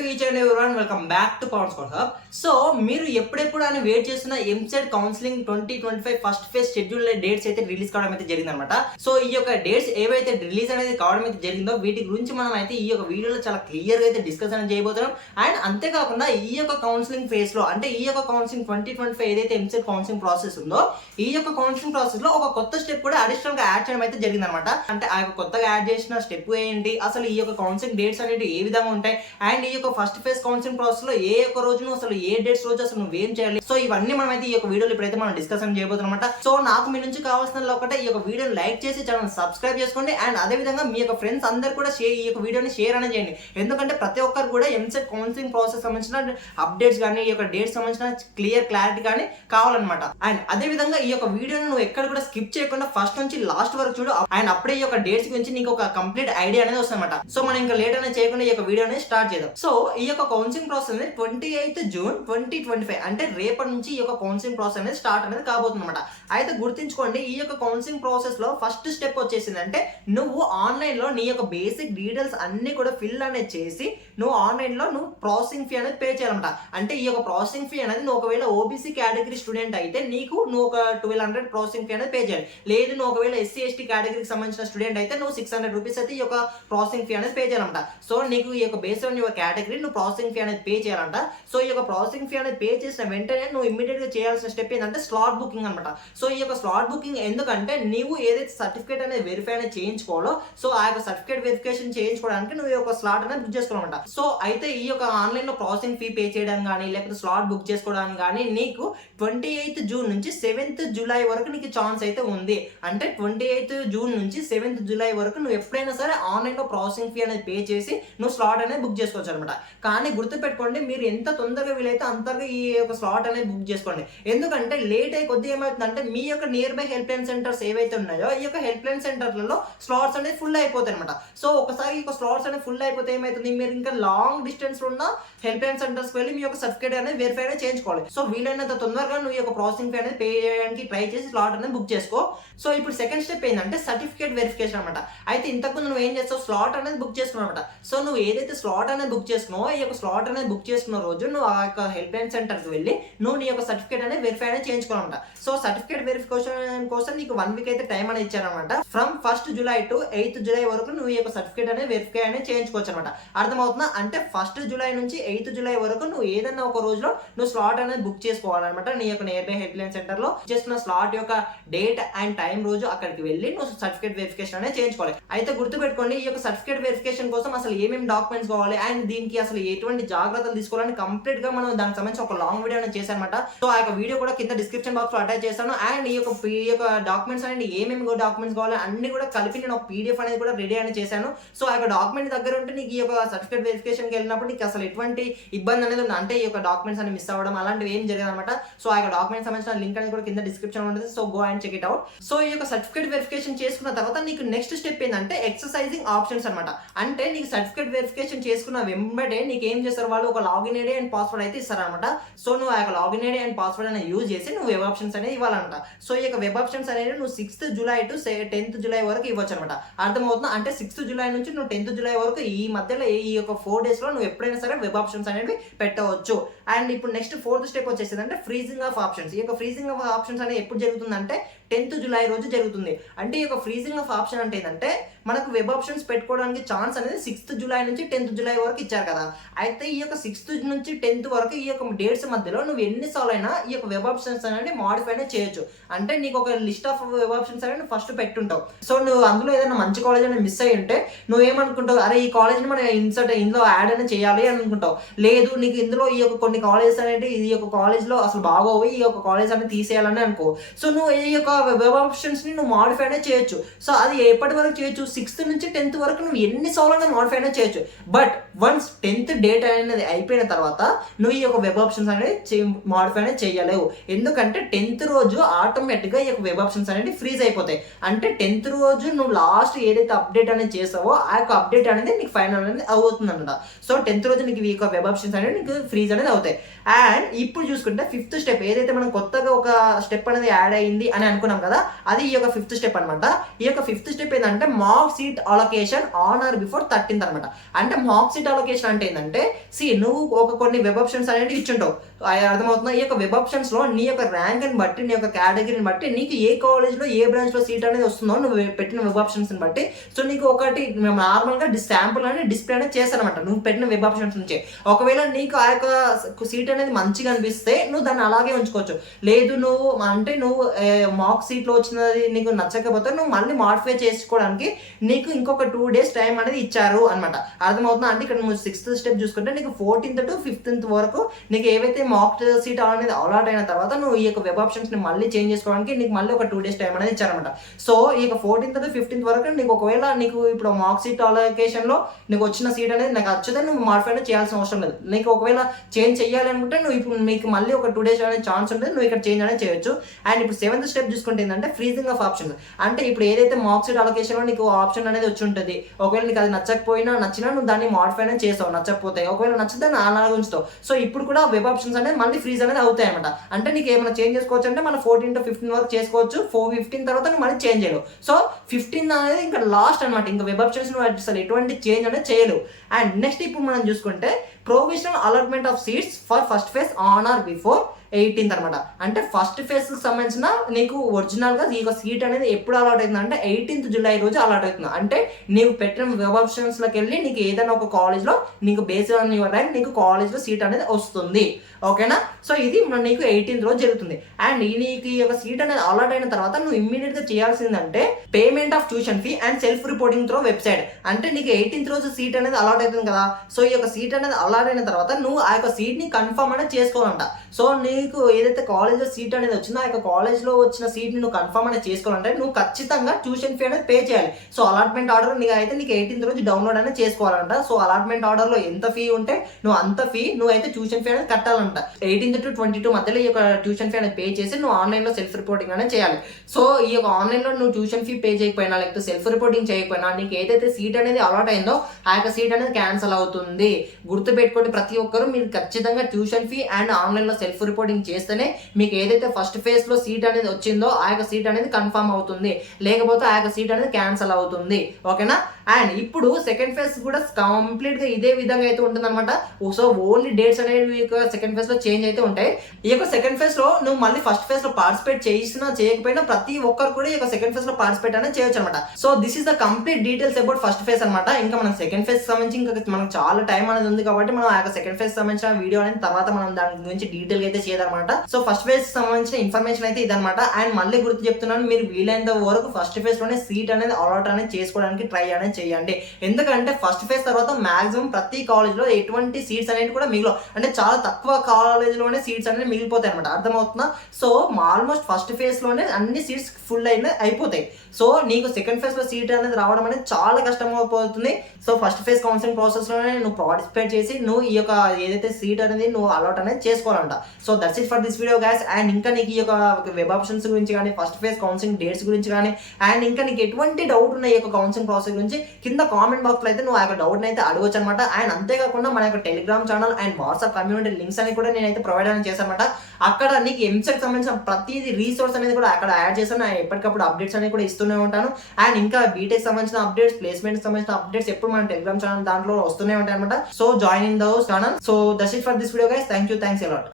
To each and everyone, welcome back to power spot hub. So మీరు ఎప్పుడెప్పుడు అని wait చేస్తున్న EAMCET counselling 2025 first phase schedule dates అయితే release కావడం అయితే జరిగిందనమాట. సో ఈ యొక్క డేట్స్ ఏవైతే రిలీజ్ అనేది కావడం అయితే జరిగిందో వీటి గురించి మనం అయితే ఈ యొక్క వీడియోలో చాలా క్లియర్ గా అయితే డిస్కషన్ చేయబోతున్నాం. అండ్ అంతేకాకుండా ఈ యొక్క కౌన్సిలింగ్ ఫేజ్ లో అంటే ఈ యొక్క కౌన్సిలింగ్ 2025 ఏదైతే ఎంసెట్ కౌన్సిలింగ్ ప్రాసెస్ ఉందో ఈ యొక్క కౌన్సిలింగ్ ప్రాసెస్ లో ఒక కొత్త స్టెప్ కూడా అడిషనల్ గా యాడ్ చేయడం అయితే జరిగిందనమాట. అంటే ఆ యొక్క కొత్తగా యాడ్ చేసిన స్టెప్ ఏంటి, అసలు ఈ యొక్క కౌన్సిలింగ్ డేట్స్ అనేవి ఏ విధంగా ఉంటాయి, అండ్ ఈ యొక్క ఫస్ట్ ఫేజ్ కౌన్సిలింగ్ ప్రాసెస్ లో ఏ ఒక్క రోజును అసలు ఏ డేట్స్ రోజు అసలు నువ్వేం చేయాలి, సో ఇవన్నీ మనం అయితే ఈ యొక్క వీడియోలో ఇప్పుడైతే మనం డిస్కషన్ చేయబోతున్నమాట. సో నాకు మీ నుంచి కావాల్సిన ఒకటే ఈ యొక్క వీడియోని లైక్ చేసి ఛానల్ సబ్స్క్రైబ్ చేసుకోండి. అండ్ అదే విధంగా మీ యొక్క ఫ్రెండ్స్ అందరు కూడా ఈ యొక్క వీడియోని షేర్ అనేది చేయండి. ఎందుకంటే ప్రతి ఒక్కరు కూడా ఎంసెట్ కౌన్సిలింగ్ ప్రాసెస్ సంబంధించిన అప్డేట్స్ కానీ ఈ యొక్క డేట్స్ సంబంధించిన క్లారిటీ కానీ కావాలన్నమాట. అండ్ అదే విధంగా ఈ యొక్క వీడియోని నువ్వు ఎక్కడ కూడా స్కిప్ చేయకుండా ఫస్ట్ నుంచి లాస్ట్ వరకు చూడు. అండ్ అప్పుడే ఈ యొక్క డేట్స్ గురించి నీకు ఒక కంప్లీట్ ఐడియా అనేది వస్తుందన్నమాట. సో మనం ఇంకా లేట్ అనేది చేయకుండా ఈ యొక్క వీడియోని స్టార్ట్ చేద్దాం. సో ఈ యొక్క కౌన్సిలింగ్ ప్రాసెస్ అనేది 28 జూన్ 2025 అంటే రేపటి నుంచి ఈ యొక్క కౌన్సిలింగ్ ప్రాసెస్ అనేది స్టార్ట్ అనేది కాబోతుంది అనమాట. అయితే గుర్తుంచుకోండి, ఈ యొక్క కౌన్సిలింగ్ ప్రాసెస్ లో ఫస్ట్ స్టెప్ వచ్చేసింది అంటే నువ్వు ఆన్లైన్ లో నీ యొక్క బేసిక్ డీటెయిల్స్ అన్ని కూడా ఫిల్ అనేది చేసి నువ్వు ఆన్లైన్ లో నువ్వు ప్రాసెసింగ్ ఫీ అనేది పే చేయాలన్నమాట. అంటే ఈ యొక్క ప్రాసెసింగ్ ఫీ అనేది నువ్వు ఒకవేళ ఓబీసీ కేటగిరీ స్టూడెంట్ అయితే నీకు నువ్వు ఒక 1200 ప్రాసెసింగ్ ఫీ అనేది పే చేయాలి. లేదు నువ్వు ఒకవేళ ఎస్సీ ఎస్టీ కేటగిరీకి సంబంధించిన స్టూడెంట్ అయితే నువ్వు 600 రూపీస్ అయితే ఈ యొక్క ప్రాసెసింగ్ ఫీ అనేది పే చేయాలంట. సో నీకు ఈ యొక్క బేస్డ్ ఆన్ యువర్ కేటగిరీ నువ్వు ప్రాసెసింగ్ ఫీ అనేది పే చేయాలంట. సో ఈ యొక్క ప్రాసెసింగ్ ఫీ అనేది పే చేసిన వెంటనే నువ్వు ఇమ్మీడియట్ గా చేయాల్సిన స్టెప్ ఏంటంటే స్లాట్ బుకింగ్ అనమాట. సో ఈ యొక్క స్లాట్ బుకింగ్ ఎందుకంటే నీవు ఏదైతే సర్టిఫికేట్ అనేది వెరిఫై అనేది చేయించుకోవాలో సో ఆ యొక్క సర్టిఫికేట్ వెరిఫికేషన్ చేయించుకోవడానికి నువ్వు ఈ యొక్క స్లాట్ అనేది బుక్ చేసుకోవాలన్నమాట. సో అయితే ఈ యొక్క ఆన్లైన్ లో ప్రాసెసింగ్ ఫీ పే చేయడానికి కానీ లేకపోతే స్లాట్ బుక్ చేసుకోవడానికి కానీ నీకు 28 జూన్ నుంచి 7th జూలై వరకు నీకు ఛాన్స్ అయితే ఉంది. అంటే 28 జూన్ నుంచి 7th జూలై వరకు నువ్వు ఎప్పుడైనా సరే ఆన్లైన్ లో ప్రాసెసింగ్ ఫీ అనేది పే చేసి నువ్వు స్లాట్ అనేది బుక్ చేసుకోవచ్చు అనమాట. కానీ గుర్తుపెట్టుకోండి, మీరు ఎంత తొందరగా వీలైతే అంతగా ఈ యొక్క స్లాట్ అనేది బుక్ చేసుకోండి. ఎందుకంటే లేట్ అయ్యి కొద్దిగా ఏమవుతుందంటే మీ యొక్క near by help line centres ఏవైతే ఉన్నాయో ఈ యొక్క హెల్ప్ లైన్ సెంటర్లలో స్లాట్స్ అనేది ఫుల్ అయిపోతాయి అనమాట. సో ఒకసారి ఈ యొక్క స్లాట్స్ అనేది ఫుల్ అయిపోతే ఏమవుతుంది, మీరు ఇంకా లాంగ్ డిస్టెన్స్ ఉన్న హెల్ప్ లైన్ సెంటర్స్ వెళ్ళి మీ యొక్క సర్టిఫికేట్ అనేది వెరిఫై అనేది చేయించుకోవాలి. సో వీలైనంత తొందరగా నువ్వు యొక్క ప్రాసెసింగ్ ఫీ అనేది పే చేయడానికి ట్రై చేసి స్లాట్ అనేది బుక్ చేసుకో. సో ఇప్పుడు సెకండ్ స్టెప్ ఏంటంటే సర్టిఫికేట్ వెరిఫికేషన్ అనమాట. అయితే ఇంతకుముందు నువ్వు ఏం చేస్తావు, స్లాట్ అనేది బుక్ చేసుకున్నావు అనమాట. సో నువ్వు ఏదైతే స్లాట్ అనేది బుక్ చేసుకున్నావో ఈ యొక్క స్లాట్ అనేది బుక్ చేసుకున్న రోజు నువ్వు ఆ యొక్క హెల్ప్ లైన్ సెంటర్కి వెళ్ళి నువ్వు నీ యొక్క సర్టిఫికేట్ అనేది వెరిఫై అనేది చేయించుకోవాలన్నమాట. సో సర్టిఫికేట్ వెరిఫికేషన్ కోసం నీకు 1 వీక్ అయితే టైం అనేది ఇచ్చారనమాట. From 1st July to 8th July వరకు నువ్వు ఈ యొక్క సర్టిఫికేట్ అనేది వెరిఫై అనేది చేయించుకోవచ్చు అనమాట. అర్థమవుతుందా? అంటే 1st జూలై నుంచి 8th జూలై వరకు నువ్వు ఏదైనా ఒక రోజులో నువ్వు స్లాట్ అనేది బుక్ చేసుకోవాలన్నమాట. నీ యొక్క near by help line centre లో చేస్తున్న స్లాట్ యొక్క డేట్ అండ్ టైం రోజు అక్కడికి వెళ్ళి నువ్వు సర్టిఫికేట్ వెరిఫికేషన్ అనేది చేయించుకోవాలి. అయితే గుర్తుపెట్టుకోండి, ఈ యొక్క సర్టిఫికేట్ వెరిఫికేషన్ కోసం అసలు ఏమేమి డాక్యుమెంట్స్ కావాలి అండ్ దీనికి అసలు ఎటువంటి జాగ్రత్తలు తీసుకోవాలని కంప్లీట్ గా మనం దానికి సంబంధించి ఒక లాంగ్ వీడియో అనేది చేశానమాట. సో ఆ యొక్క వీడియో కూడా కింద డిస్క్రిప్షన్ బాక్స్ లో అటాచ్ చేస్తాను. అండ్ ఈ యొక్క డాక్యుమెంట్స్ అనేది ఏమేమి డాక్యుమెంట్స్ కావాలి అన్ని కూడా కలిపి నేను ఒక పీడిఎఫ్ అనేది కూడా రెడీ అనేది చేశాను. సో ఆ యొక్క డాక్యుమెంట్ దగ్గర ఉంటే నీకు ఈ యొక్క సర్టిఫికేట్ వెరిఫికేషన్ కి వెళ్ళినప్పుడు నీకు అసలు ఎటువంటి ఇబ్బంది అనేది ఉంది అంటే ఈ యొక్క డాక్యుమెంట్స్ అని మిస్ అవ్వడం అలాంటివి ఏం జరిగింది అనమాట. సో ఆ యొక్క డాక్యుమెంట్ సంబంధించిన లింక్ అనేది కూడా కింద డిస్క్రిప్షన్ ఉంటుంది. So go and check it out. So ఈ యొక్క సర్టిఫికేట్ వెరిఫికేషన్ చేసుకున్న తర్వాత నీకు నెక్స్ట్ స్టెప్ ఏంటంటే ఎక్సర్సైజింగ్ ఆప్షన్స్ అనమాట. అంటే నీకు సర్టిఫికేట్ వెరిఫికేషన్ చేసుకున్న వెంబడే నీకు ఏం చేస్తారు, వాళ్ళు ఒక లాగిన్ ఐడి అండ్ పాస్వర్డ్ అయితే ఇస్తారనమాట. సో నువ్వు ఆ యొక్క లాగిన్ ఐడి అండ్ పాస్వర్డ్ అనేది యూజ్ చేసి నువ్వు వెబ్ ఆప్షన్స్ అనేది ఇవ్వాలన్నమాట. సో ఈ యొక్క వెబ్ ఆప్షన్స్ అనేది నువ్వు 6th July to 10th July వరకు ఇవ్వచ్చు అనమాట. అర్థమవుతుందా? అంటే 6th జూలై నుంచి నువ్వు 10th జూలై వరకు ఈ మధ్యలో ఈ యొక్క 4 days లో నువ్వు ఎప్పుడైనా సరే వెబ్ ఆప్షన్స్ అనేవి పెట్టవచ్చు. అండ్ ఇప్పుడు నెక్స్ట్ 4th స్టెప్ వచ్చేసింది అంటే ఫ్రీజింగ్ ఆఫ్ ఆప్షన్స్. ఈ యొక్క ఫ్రీజింగ్ ఆఫ్ ఆప్షన్స్ అనేది ఎప్పుడు జరుగుతుందంటే 10th జూలై రోజు జరుగుతుంది. అంటే ఈ యొక్క ఫ్రీజింగ్ ఆఫ్ ఆప్షన్ అంటే ఏంటంటే మనకు వెబ్ ఆప్షన్స్ పెట్టుకోవడానికి ఛాన్స్ అనేది 6th జూలై నుంచి 10th జూలై వరకు ఇచ్చారు కదా. అయితే ఈ యొక్క 6th నుంచి 10th వరకు ఈ యొక్క డేట్స్ మధ్యలో నువ్వు ఎన్నిసార్లు అయినా ఈ యొక్క వెబ్ ఆప్షన్స్ అనేది మాడిఫై అనేది చేయొచ్చు. అంటే నీకు ఒక లిస్ట్ ఆఫ్ వెబ్ ఆప్షన్స్ అనేది ఫస్ట్ పెట్టుంటావు. సో నువ్వు అందులో ఏదైనా మంచి కాలేజ్ అనేది మిస్ అయ్యి ఉంటే నువ్వేమనుకుంటావు, అరే ఈ కాలేజ్ని మనం ఇందులో యాడ్ అనేది చేయాలి అని అనుకుంటావు. లేదు నీకు ఇందులో ఈ యొక్క కొన్ని కాలేజెస్ అనేది ఈ యొక్క కాలేజ్లో అసలు బాగోవు ఈ యొక్క కాలేజ్ అనేది తీసేయాలని అనుకో. సో నువ్వు ఈ యొక్క వెబ్ ఆప్షన్స్ ని నువ్వు మాడిఫై అనేది చేయొచ్చు. సో అది ఎప్పటి వరకు చేయొచ్చు, 6th నుంచి 10th వరకు నువ్వు ఎన్నిసార్లు అయినా మాడిఫై అనేది చేయొచ్చు. బట్ వన్స్ 10th డేట్ అనేది అయిపోయిన తర్వాత నువ్వు ఈ యొక్క వెబ్ ఆప్షన్స్ అనేది మాడిఫై అనేది చేయలేవు. ఎందుకంటే 10th రోజు ఆటోమేటిక్ గా ఈ యొక్క వెబ్ ఆప్షన్స్ అనేది ఫ్రీజ్ అయిపోతాయి. అంటే 10th రోజు నువ్వు లాస్ట్ ఏదైతే అప్డేట్ అనేది చేసావో ఆ యొక్క అప్డేట్ అనేది నీకు ఫైనల్ అనేది అవుతుంది అనమాట. సో 10th రోజు నీకు ఈ యొక్క వెబ్ ఆప్షన్స్ అనేది నీకు ఫ్రీజ్ అనేది అవుతాయి. అండ్ ఇప్పుడు చూసుకుంటే 5th స్టెప్ ఏదైతే మనం కొత్తగా ఒక స్టెప్ అనేది యాడ్ అయింది అని అనుకున్నాం చెప్పుకున్నాం కదా, అది ఈ యొక్క 5th స్టెప్ అనమాట. ఈ యొక్క 5th స్టెప్ ఏంటంటే mock seat allocation on or before 13th అనమాట. అంటే మాక్ సీట్ అలొకేషన్ అంటే ఏంటంటే నువ్వు కొన్ని వెబ్ ఆప్షన్స్ అనేవి ఇచ్చుంటావు, అర్థమవుతుందా? ఈ యొక్క వెబ్ ఆప్షన్స్ లో నీ యొక్క ర్యాంక్ ని బట్టి, నీ యొక్క కేటగిరీని బట్టి నీకు ఏ కాలేజ్ లో ఏ బ్రాంచ్ లో సీట్ అనేది వస్తుందో నువ్వు పెట్టిన వెబ్ ఆప్షన్స్ ని బట్టి, సో నీకు ఒకటి నార్మల్ గా శాంపుల్ అనేది డిస్ప్లే అనేది చేస్తారనమాట నువ్వు పెట్టిన వెబ్ ఆప్షన్స్ నుంచి. ఒకవేళ నీకు ఆ యొక్క సీట్ అనేది మంచిగా అనిపిస్తే నువ్వు దాన్ని అలాగే ఉంచుకోవచ్చు. లేదు నువ్వు మాక్ సీట్ లో వచ్చినది నీకు నచ్చకపోతే నువ్వు మళ్ళీ మాడిఫై చేసుకోవడానికి నీకు ఇంకొక 2 days టైం అనేది ఇచ్చారు అనమాట. అర్థమవుతుందా? అంటే ఇక్కడ నువ్వు 6th స్టెప్ చూసుకుంటే నీకు 14th to 15th వరకు నీకు ఏవైతే మాక్ సీట్ అనేది అలాట్ అయిన తర్వాత నువ్వు ఈ యొక్క వెబ్ ఆప్షన్స్ ని మళ్ళీ చేంజ్ చేసుకోవడానికి నీకు మళ్ళీ ఒక 2 days టైం అనేది ఇచ్చారనమాట. సో ఈ యొక్క 14th to 15th వరకు నీకు ఒకవేళ నీకు ఇప్పుడు మాక్ సీట్ అలొకేషన్ లో నీకు వచ్చిన సీట్ అనేది నాకు నచ్చితే నువ్వు మాడిఫై చేయాల్సిన అవసరం లేదు. నీకు ఒకవేళ చేంజ్ చేయాలి అనుకుంటే నువ్వు ఇప్పుడు మీకు మళ్ళీ ఒక 2 days అనేది ఛాన్స్ ఉంటుంది, నువ్వు ఇక్కడ చేంజ్ అనేది చేయొచ్చు. అండ్ ఇప్పుడు 7th స్టెప్ చూసుకుంటే ఏంటంటే ఫ్రీజింగ్ ఆఫ్ ఆప్షన్స్. అంటే ఇప్పుడు ఏదైతే మాక్ సీట్ అలొకేషన్ లో నీకు ఆప్షన్ అనేది వచ్చి ఉంటుంది, ఒకవేళ నీకు అది నచ్చినా నువ్వు దాన్ని మాడిఫై అనేది చేస్తావు, నచ్చకపోతే ఒకవేళ నచ్చితే అలాగే ఉంచుతావు. సో ఇప్పుడు కూడా వెబ్ ఆప్షన్స్ అనేది మళ్ళీ ఫ్రీజ్ అనేది అవుతాయి అనమాట. అంటే నీకు ఏమైనా చేంజ్ చేసుకోవచ్చు అంటే మన 14 to 15 వరకు చేసుకోవచ్చు, 15 తర్వాత నువ్వు మళ్ళీ చేంజ్ చేయలేవు. సో 15 అనేది ఇంకా లాస్ట్ అనమాట, ఇంకా వెబ్ ఆప్షన్స్ నువ్వు అసలు ఎటువంటి చేంజ్ అనేది చేయలేవు. అండ్ నెక్స్ట్ ఇప్పుడు మనం చూసుకుంటే provisional allotment of seats for first phase on or before 18th అనమాట. అంటే ఫస్ట్ ఫేజ్ కి సంబంధించిన నీకు ఒరిజినల్ గా ఈ సీట్ అనేది ఎప్పుడు అలాట్ అవుతుంది అంటే 18th July రోజు అలాట్ అవుతుంది. అంటే నీవు పెట్టిన వెబ్ ఆప్షన్స్ లోకి వెళ్ళి నీకు ఏదైనా ఒక కాలేజ్ లో నీకు బేస్డ్ ఆన్ యువర్ ర్యాంక్ నీకు కాలేజ్ లో సీట్ అనేది వస్తుంది. ఓకేనా? సో ఇది నీకు 18th రోజు జరుగుతుంది. అండ్ నీకు ఈ యొక్క సీట్ అనేది అలాట్ అయిన తర్వాత నువ్వు ఇమ్మీడియట్ గా చేయాల్సిందంటే payment of tuition fee and self reporting through website. అంటే నీకు 18th రోజు సీట్ అనేది అలాట్ అవుతుంది కదా, సో ఈ యొక్క సీట్ అనేది అలాట్ అయిన తర్వాత నువ్వు ఆ యొక్క సీట్ ని కన్ఫర్మ్ అనేది చేసుకోవాలంట. సో నీకు ఏదైతే కాలేజ్ లో సీట్ అనేది వచ్చిందో ఆ యొక్క కాలేజ్ లో వచ్చిన సీట్ ని నువ్వు కన్ఫర్మ్ అనేది చేసుకోవాలంటే నువ్వు ఖచ్చితంగా ట్యూషన్ ఫీ అనేది పే చేయాలి. సో అలాట్మెంట్ ఆర్డర్ నీకు అయితే నీకు 18th రోజు డౌన్లోడ్ అనేది చేసుకోవాలంట. సో అలాట్మెంట్ ఆర్డర్ లో ఎంత ఫీ ఉంటే నువ్వు అంత ఫీ నువ్వు అయితే ట్యూషన్ ఫీ అనేది కట్టాలంట. 18th to 22 మధ్యలో ఈ యొక్క ట్యూషన్ ఫీ అనేది పే చేసి నువ్వు ఆన్లైన్ లో సెల్ఫ్ రిపోర్టింగ్ అనేది చేయాలి. సో ఈ యొక్క ఆన్లైన్ లో నువ్వు ట్యూషన్ ఫీ పే చేయకపోయినా లేకపోతే సెల్ఫ్ రిపోర్టింగ్ చేయకపోయినా నీకు ఏదైతే సీట్ అనేది అలాట్ అయిందో ఆ యొక్క సీట్ అనేది క్యాన్సిల్ అవుతుంది. గుర్తు పెట్టుకోండి, ప్రతి ఒక్కరు మీరు ఖచ్చితంగా ట్యూషన్ ఫీ అండ్ ఆన్లైన్ లో సెల్ఫ్ రిపోర్టింగ్ చేస్తేనే మీకు ఏదైతే ఫస్ట్ ఫేజ్ లో సీట్ అనేది వచ్చిందో ఆ యొక్క సీట్ అనేది కన్ఫర్మ్ అవుతుంది, లేకపోతే ఆ యొక్క సీట్ అనేది క్యాన్సిల్ అవుతుంది. ఓకేనా? అండ్ ఇప్పుడు సెకండ్ ఫేజ్ కూడా కంప్లీట్ గా ఇదే విధంగా అయితే ఉంటుంది అనమాట. సో ఓన్లీ డేట్స్ అనేవి సెకండ్ ఫేజ్ లో చేంజ్ అయితే ఉంటాయి. ఈ యొక్క సెకండ్ ఫేజ్ లో నువ్వు మళ్ళీ ఫస్ట్ ఫేజ్ లో పార్టిసిపేట్ చేసినా చేయకపోయినా ప్రతి ఒక్కరు కూడా ఈ యొక్క సెకండ్ ఫేజ్ లో పార్టిసిపేట్ అనేది చేయొచ్చు అనమాట. So this is the complete details about first phase అనమాట. ఇంకా మనం సెకండ్ ఫేజ్ సంబంధించి ఇంకా మనకు చాలా టైం అనేది ఉంది కాబట్టి మనం ఆ యొక్క సెకండ్ ఫేజ్ సంబంధించిన వీడియో అనేది తర్వాత మనం దాని గురించి డీటెయిల్ అయితే చేయాలన్నమాట. సో ఫస్ట్ ఫేజ్ సంబంధించిన ఇన్ఫర్మేషన్ అయితే ఇదనమాట. అండ్ మళ్ళీ గుర్తు చెప్తున్నాను, మీరు వీలైనంత వరకు ఫస్ట్ ఫేజ్ లోనే సీట్ అనేది అలాట్ అనేది చేసుకోవడానికి ట్రై అనేది చేయండి. ఎందుకంటే ఫస్ట్ ఫేజ్ తర్వాత మాక్సిమం ప్రతి కాలేజ్ లో ఎటువంటి సీట్స్ అనేవి కూడా మిగిలిన అంటే చాలా తక్కువ కాలేజ్ లోనే సీట్స్ అనేది మిగిలిపోతాయి అనమాట. అర్థమవుతుందా? సో ఆల్మోస్ట్ ఫస్ట్ ఫేజ్ లోనే అన్ని సీట్స్ ఫుల్ అయిపోతాయి. సో నీకు సెకండ్ ఫేజ్ లో సీట్ అనేది రావడం అనేది చాలా కష్టమైపోతుంది. So first phase counselling process లోనే నువ్వు పార్టిసిపేట్ చేసి నువ్వు ఈ యొక్క ఏదైతే సీట్ అనేది నువ్వు అలాట్ అనేది చేసుకోవాలంట. So that's it for this video guys. And ఇంకా నీకు ఈ యొక్క వెబ్ ఆప్షన్స్ గురించి కానీ ఫస్ట్ ఫేజ్ కౌన్సిలింగ్ డేట్స్ గురించి కానీ అండ్ ఇంకా నీకు ఎటువంటి డౌట్ ఉన్న ఈ యొక్క కౌన్సిలింగ్ ప్రాసెస్ గురించి కింద కామెంట్ బాక్స్ లో అయితే నువ్వు ఆ యొక్క డౌట్ అయితే అడగొచ్చు అనమాట. అండ్ అంతేకాకుండా మన యొక్క Telegram channel and WhatsApp community links అని కూడా నేనైతే ప్రొవైడ్ అనేది చేశాను అనమాట. అక్కడ నీకు ఎంసెట్ సంబంధించిన ప్రతిదీ రీసోర్స్ అనేది కూడా అక్కడ యాడ్ చేశాను. ఎప్పటికప్పుడు అప్డేట్స్ అనేది కూడా ఇస్తూనే ఉంటాను. అండ్ ఇంకా బీటెక్ సంబంధించిన అప్డేట్స్, ప్లేస్మెంట్ సంబంధించిన అప్డేట్స్ ఎప్పుడు మన టెలిగ్రామ్ ఛానల్ దాంట్లో వస్తూనే ఉంటాయి అనమాట. So join in those channel. So that's it for this video guys. Thank you, thanks a lot.